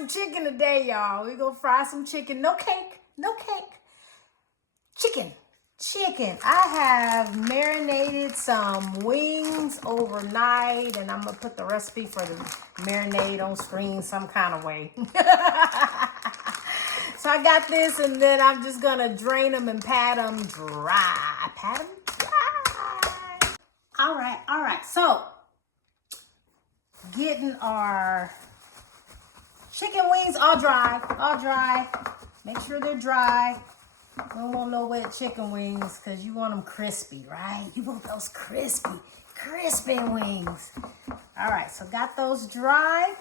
some chicken today, y'all. We're gonna fry some chicken. No cake, no cake. Chicken. I have marinated some wings overnight, and I'm gonna put the recipe for the marinade on screen some kind of way. So I got this, and then I'm just gonna drain them and pat them dry. All right. So getting our chicken wings all dry. Make sure they're dry. We don't want no wet chicken wings because you want them crispy, right? You want those crispy wings. All right, so got those dry.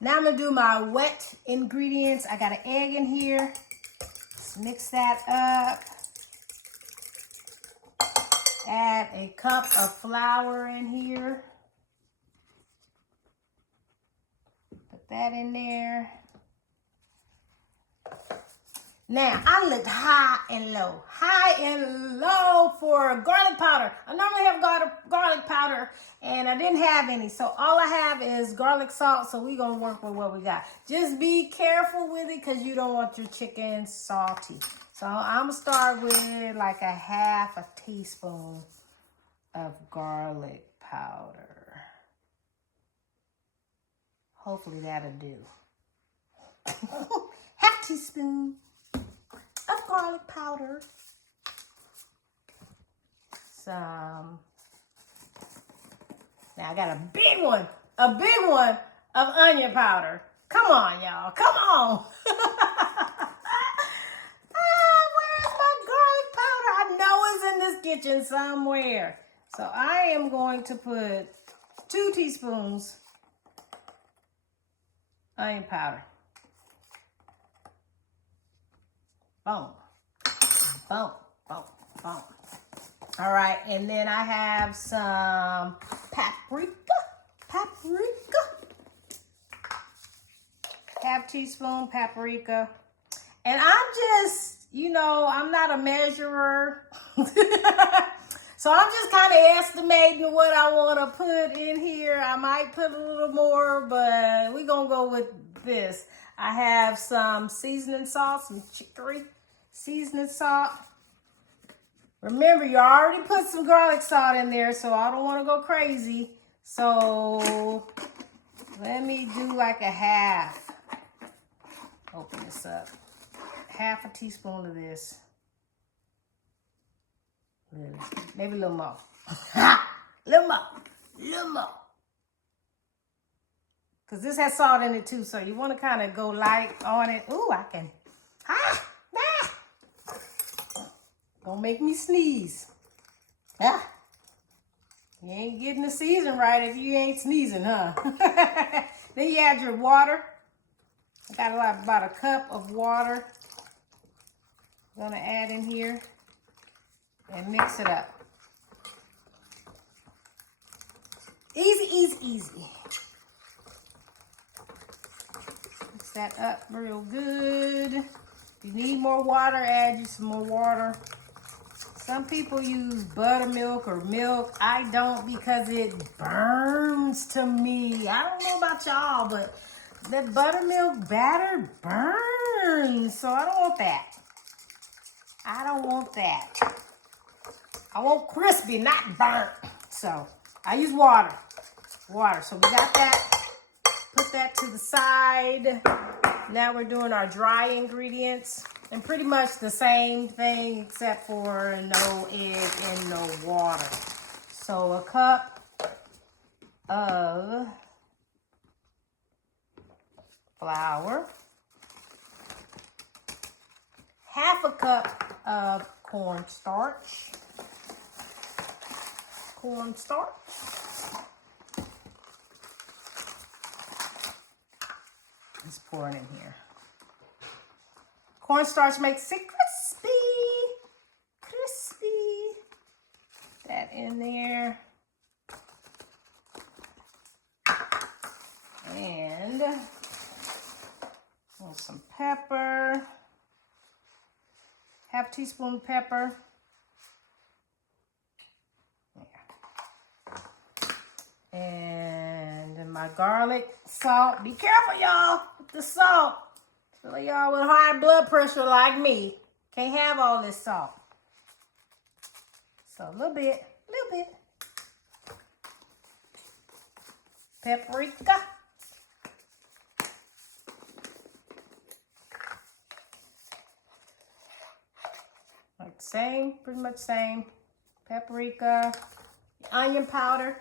Now I'm gonna do my wet ingredients. I got an egg in here. Let's mix that up. Add a cup of flour in here. Put that in there. Now, I looked high and low for garlic powder. I normally have garlic powder, and I didn't have any. So all I have is garlic salt, so we're going to work with what we got. Just be careful with it because you don't want your chicken salty. So I'm going to start with like a half a teaspoon of garlic powder. Hopefully that'll do. Half teaspoon of garlic powder. Some. Now I got a big one of onion powder. Come on, y'all. Come on. Where's my garlic powder? I know it's in this kitchen somewhere. So I am going to put 2 teaspoons onion powder. Boom. All right, and then I have some paprika. Half teaspoon paprika. And I'm just, I'm not a measurer. So I'm just kind of estimating what I want to put in here. I might put a little more, but we're going to go with this. I have some seasoning salt, some chicory seasoning salt. Remember, you already put some garlic salt in there, so I don't want to go crazy. So let me do like a half. Open this up. Half a teaspoon of this. Maybe a little more. Little more. Because this has salt in it too, so you want to kind of go light on it. Ooh, I can. Don't make me sneeze. You ain't getting the season right if you ain't sneezing, huh? Then you add your water. I got about a cup of water. I'm gonna add in here and mix it up. Easy. Mix that up real good. If you need more water, add you some more water. Some people use buttermilk or milk. I don't because it burns to me. I don't know about y'all, but that buttermilk batter burns. So I don't want that. I want crispy, not burnt. So I use water. So we got that. Put that to the side. Now we're doing our dry ingredients. And pretty much the same thing except for no egg and no water. So a cup of flour. Half a cup of cornstarch. Let's pour it in here. Cornstarch makes it crispy. That in there. And some pepper. Half teaspoon pepper. Yeah. And my garlic, salt. Be careful, y'all, with the salt. So y'all with high blood pressure like me can't have all this salt. So a little bit. Paprika. Like same, pretty much same. Paprika, onion powder.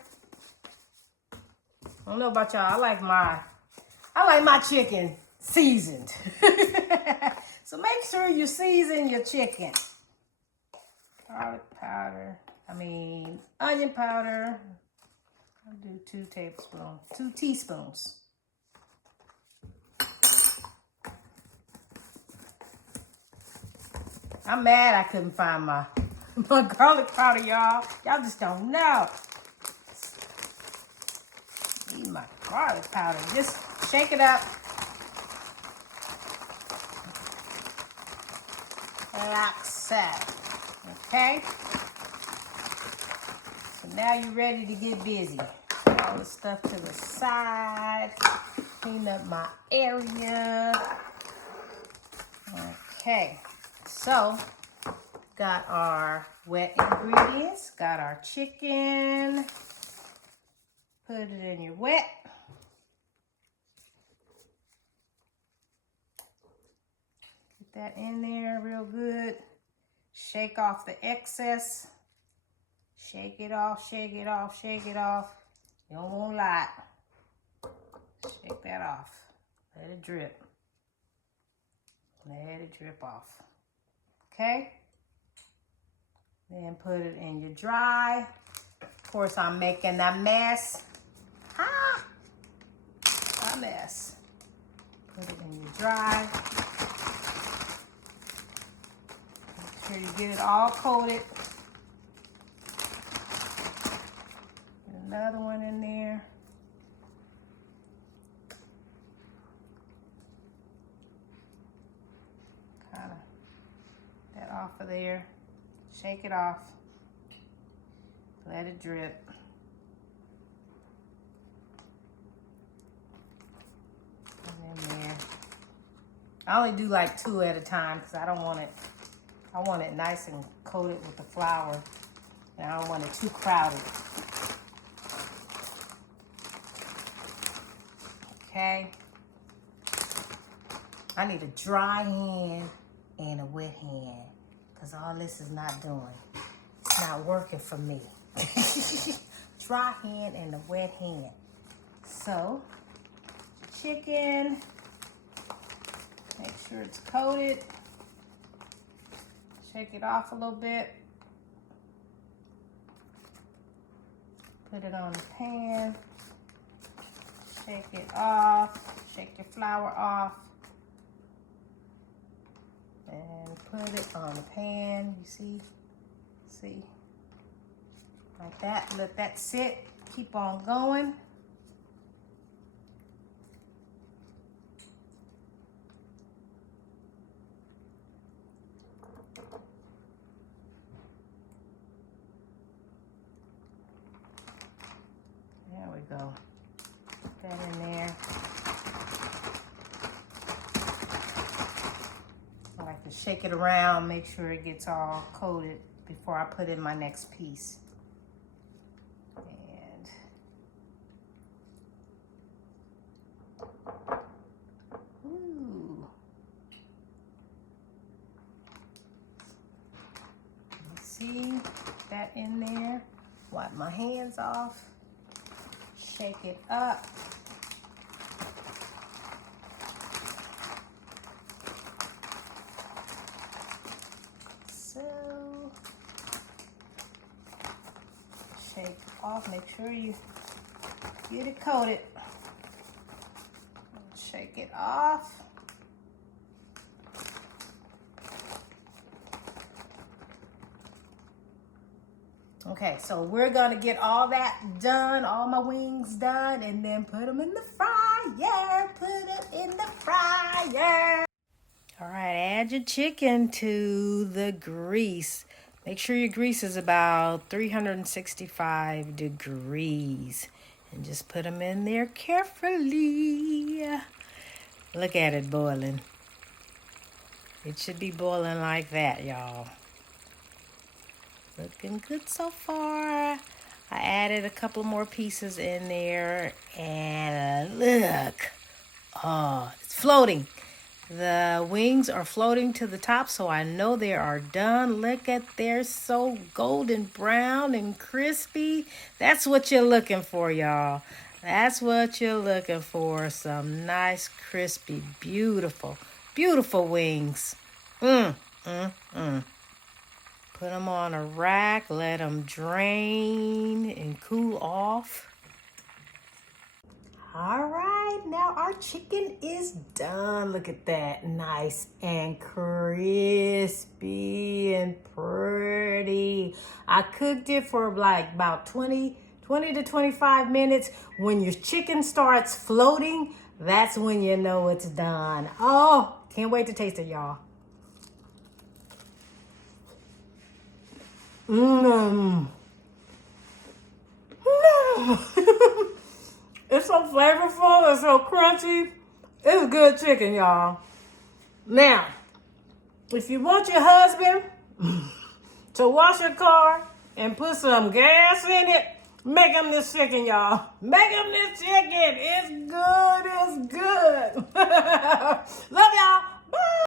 I don't know about y'all. I like my chicken seasoned. So make sure you season your chicken. Garlic powder. Onion powder. I'll do 2 teaspoons. I'm mad I couldn't find my garlic powder, y'all. Y'all just don't know. Need my garlic powder. Just shake it up. Like so. Okay? So now you're ready to get busy. Put all this stuff to the side. Clean up my area. Okay. So, got our wet ingredients. Got our chicken. Put it in your wet. Get that in there real good. Shake off the excess. Shake it off, shake it off, shake it off. You don't want a lot. Shake that off. Let it drip. Let it drip off. Okay? Then put it in your dry. Of course, I'm making a mess. A mess. Put it in your dry. Make sure you get it all coated. Get another one in there. Kind of that off of there. Shake it off. Let it drip. And in there. I only do like 2 at a time because I want it nice and coated with the flour. And I don't want it too crowded. Okay. I need a dry hand and a wet hand because all this is not doing. It's not working for me. Dry hand and a wet hand. So, chicken. Make sure it's coated. Shake it off a little bit. Put it on the pan. Shake it off. Shake your flour off. And put it on the pan. You see? See? Like that. Let that sit. Keep on going. There we go. Put that in there. I like to shake it around, make sure it gets all coated before I put in my next piece. And ooh. See that in there? Wipe my hands off. Shake it up. So, shake off. Make sure you get it coated. Shake it off. Okay, so we're gonna get all that done, all my wings done, and then put them in the fryer. Put it in the fryer. All right, add your chicken to the grease. Make sure your grease is about 365 degrees. And just put them in there carefully. Look at it boiling. It should be boiling like that, y'all. Looking good so far. I added a couple more pieces in there. And look. Oh, it's floating. The wings are floating to the top, so I know they are done. Look at, they're so golden brown and crispy. That's what you're looking for, y'all. That's what you're looking for. Some nice, crispy, beautiful, beautiful wings. Put them on a rack, let them drain and cool off. All right, now our chicken is done. Look at that, nice and crispy and pretty. I cooked it for like about 20 to 25 minutes. When your chicken starts floating, that's when you know it's done. Oh, can't wait to taste it, y'all. It's so flavorful, it's so crunchy. It's good chicken, y'all. Now, if you want your husband to wash your car and put some gas in it, make him this chicken, y'all. Make him this chicken. It's good, it's good. Love y'all. Bye.